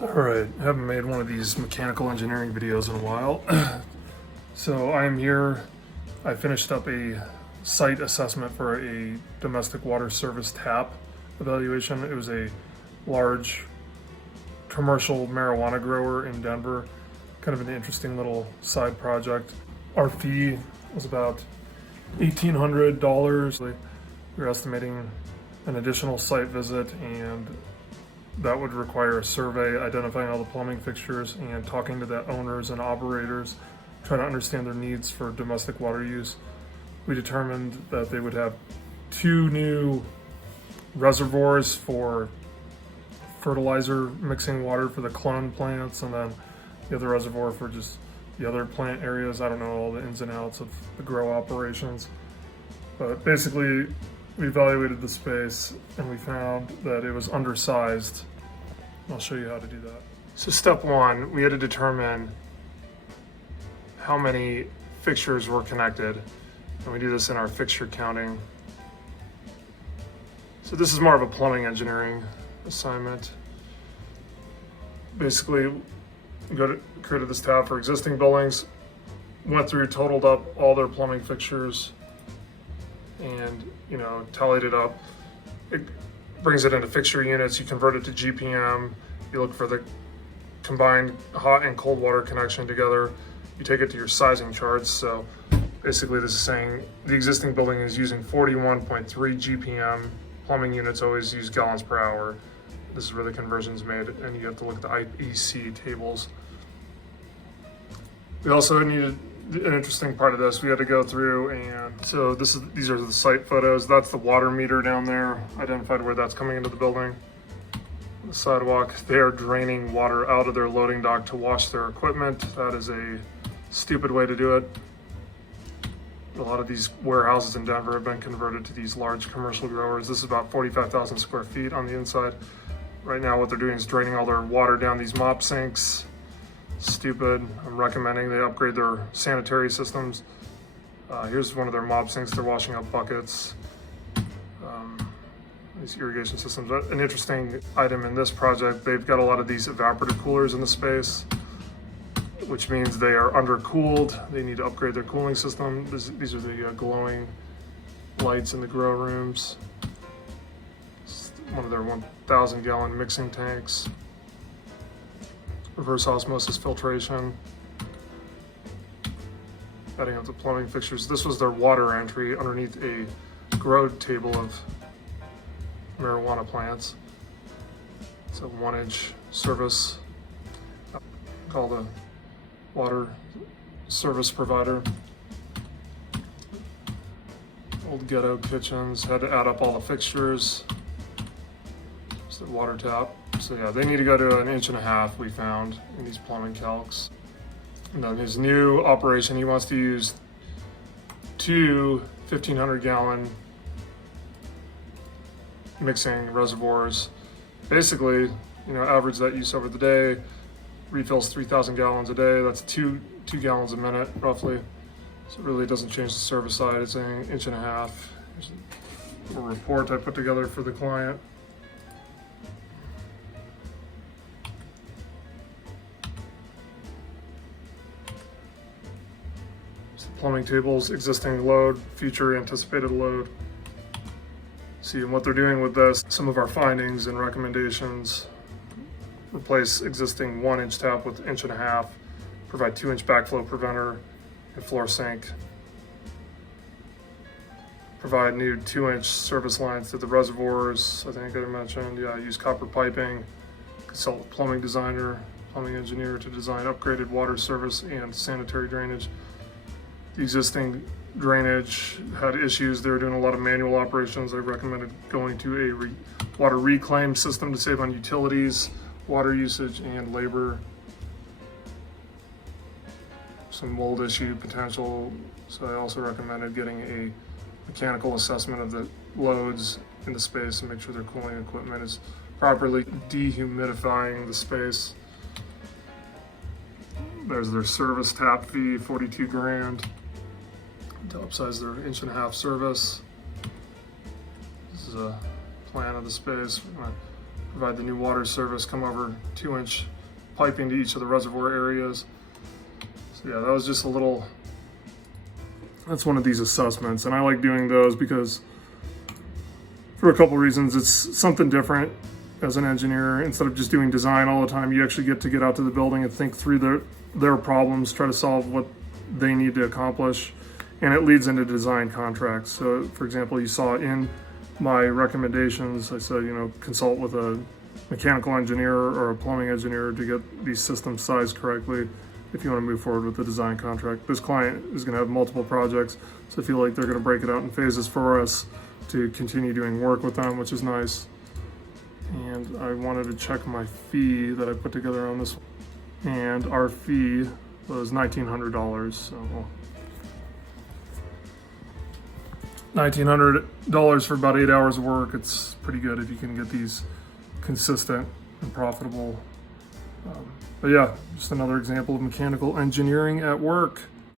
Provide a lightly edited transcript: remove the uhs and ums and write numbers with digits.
Alright, I haven't made one of these mechanical engineering videos in a while. So I'm here. I finished up a site assessment for a domestic water service tap evaluation. It was a large commercial marijuana grower in Denver. Kind of an interesting little side project. Our fee was about $1,800. We were estimating an additional site visit, and that would require a survey identifying all the plumbing fixtures and talking to the owners and operators, trying to understand their needs for domestic water use. We determined that they would have 2 new reservoirs for fertilizer mixing water for the clone plants, and then the other reservoir for just the other plant areas. I don't know all the ins and outs of the grow operations, but basically we evaluated the space and we found that it was undersized. I'll show you how to do that. So step 1, we had to determine how many fixtures were connected, and we do this in our fixture counting. So this is more of a plumbing engineering assignment. Basically, we created this tab for existing buildings, went through, totaled up all their plumbing fixtures, and tallied it up. It brings it into fixture units. You convert it to GPM. You look for the combined hot and cold water connection together. You take it to your sizing charts. So basically this is saying the existing building is using 41.3 GPM. Plumbing units always use gallons per hour. This is where the conversion's made, and you have to look at the IEC tables. We also needed an interesting part of this. We had to go through, and so these are the site photos. That's the water meter down there, identified where that's coming into the building. The sidewalk, they are draining water out of their loading dock to wash their equipment. That is a stupid way to do it. A lot of these warehouses in Denver have been converted to these large commercial growers. This is about 45,000 square feet on the inside. Right now what they're doing is draining all their water down these mop sinks. Stupid. I'm recommending they upgrade their sanitary systems. Here's one of their mop sinks. They're washing up buckets. These irrigation systems. An interesting item in this project, they've got a lot of these evaporative coolers in the space, which means they are undercooled. They need to upgrade their cooling system. These are the glowing lights in the grow rooms. One of their 1,000 gallon mixing tanks. Reverse osmosis filtration. Adding up the plumbing fixtures. This was their water entry underneath a grow table of marijuana plants. It's a 1-inch service. Call the water service provider. Old ghetto kitchens. Had to add up all the fixtures. It's the water tap. So yeah, they need to go to 1.5 inches, we found, in these plumbing calcs. And then his new operation, he wants to use 2 1,500 gallon mixing reservoirs. Basically, average that use over the day, refills 3,000 gallons a day. That's two gallons a minute, roughly. So it really doesn't change the service side. It's 1.5 inches. Here's a report I put together for the client. Plumbing tables, existing load, future anticipated load. See, and what they're doing with this, some of our findings and recommendations: replace existing 1-inch tap with 1.5 inches, provide 2-inch backflow preventer and floor sink, provide new 2-inch service lines to the reservoirs. I think I mentioned, use copper piping, consult with plumbing designer, plumbing engineer to design upgraded water service and sanitary drainage. The existing drainage had issues. They were doing a lot of manual operations. I recommended going to a water reclaim system to save on utilities, water usage, and labor. Some mold issue potential. So I also recommended getting a mechanical assessment of the loads in the space and make sure their cooling equipment is properly dehumidifying the space. There's their service tap fee, 42 grand. To upsize their 1.5 inch service. This is a plan of the space. We're gonna provide the new water service, come over 2-inch piping to each of the reservoir areas. So yeah, that was just that's one of these assessments, and I like doing those because for a couple reasons. It's something different as an engineer. Instead of just doing design all the time, you actually get out to the building and think through their problems, try to solve what they need to accomplish, and it leads into design contracts. So for example, you saw in my recommendations, I said, consult with a mechanical engineer or a plumbing engineer to get these systems sized correctly if you want to move forward with the design contract. This client is going to have multiple projects, so I feel like they're going to break it out in phases for us to continue doing work with them, which is nice. And I wanted to check my fee that I put together on this one. And our fee was $1,900, so $1,900 for about 8 hours of work. It's pretty good if you can get these consistent and profitable. But yeah, just another example of mechanical engineering at work.